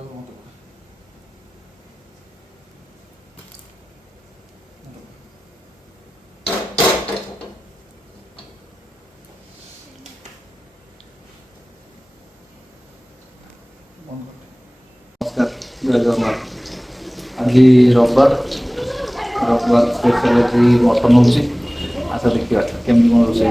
नमस्कार जय जगन्नाथ। आज रविवार स्पेशल मटन हो आशा देखा केमती कौन रोषे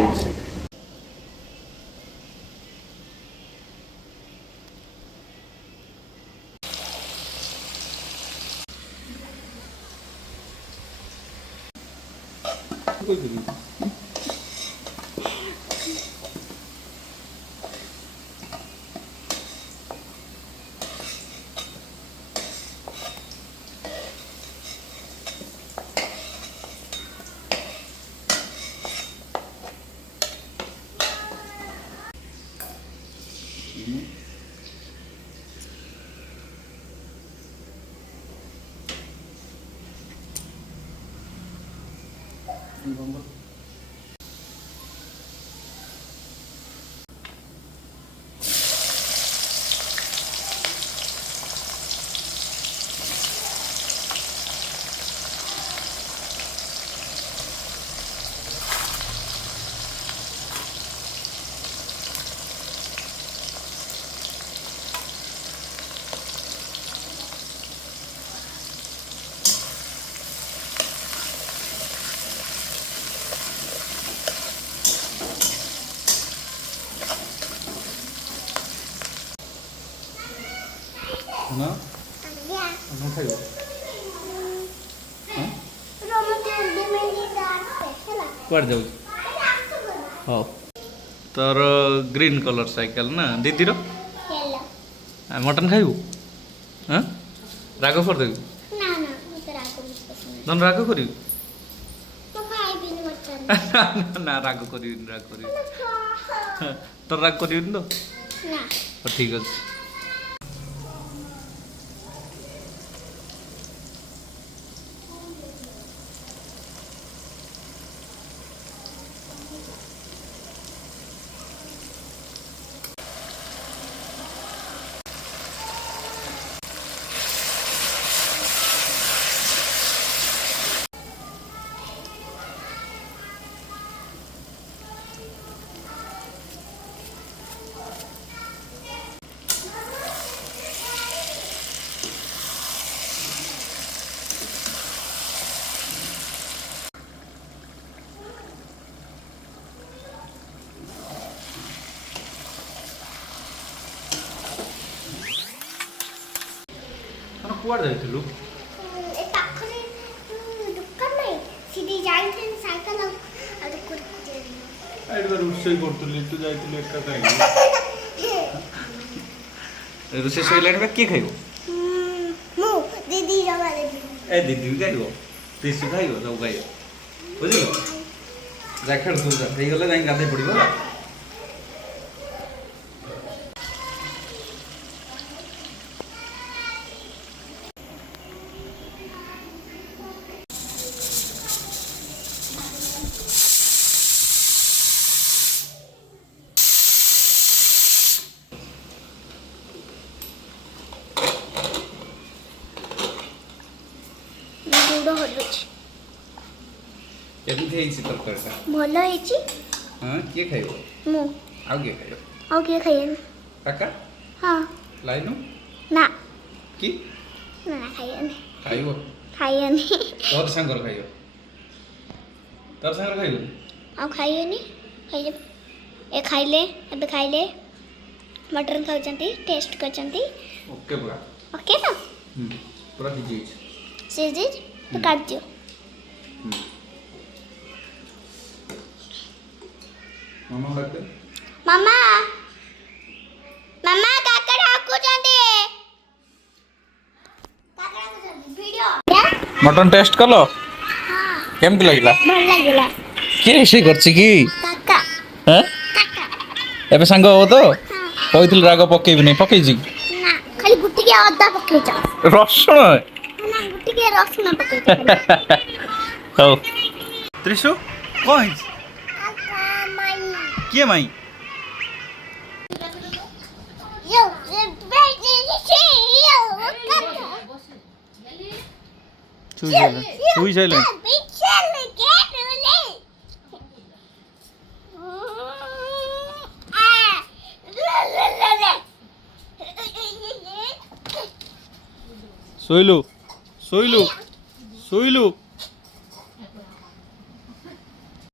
ना खाइब कुआड़ जाऊ हाँ तोर ग्रीन कलर साइकेल ना दीदी मटन खाइबू हाँ राग करदेवी तन राग कर ना राग कर तोर राग कर तो ठीक अच्छे कुआड़ जाइलु ए पाखरे दुकान नै सीधी जाइथे साइकिल आ दुकान आइड बार रुसई करतली तू जाइतली एका काई रुसई सइलानी बा के खाइबो मु दीदी जमा देबी ए दीदी भी खाइबो पिसु खाइबो सब खाइबो बुझिलो जैकेट तू जा થઈ गले जाई गाधे पड़िबो ना केमती हेछि तरकारीटा भलो हेछि हां के खाइबो मु आउ के खाइबो काका हां लाइनु ना की ना खाइबो तोर संगर खाइबो आउ खाइयोनी खाइले ए खाइले अबे खाइले मटन खाउचंती टेस्ट करचंती ओके पूरा ओके ना पूरा हिजी सीजीज तो काट दियो मामा बाटे मामा मामा काकड़ा आकुचंती वीडियो मटन टेस्ट कलो हां केमती लागिला भल लागिला के से करछि की काका हैं काका एबे संग हो तो कहिथिल राग पकेइबि नै पकेइछि ना खाली गुट्टी के अद्दा पकेइछ रसुण ना गुट्टी के रसुण पकेइछ हो त्रिशु कोइ के माई यो শুই সাইলেন শৈলু শৈলু শৈলু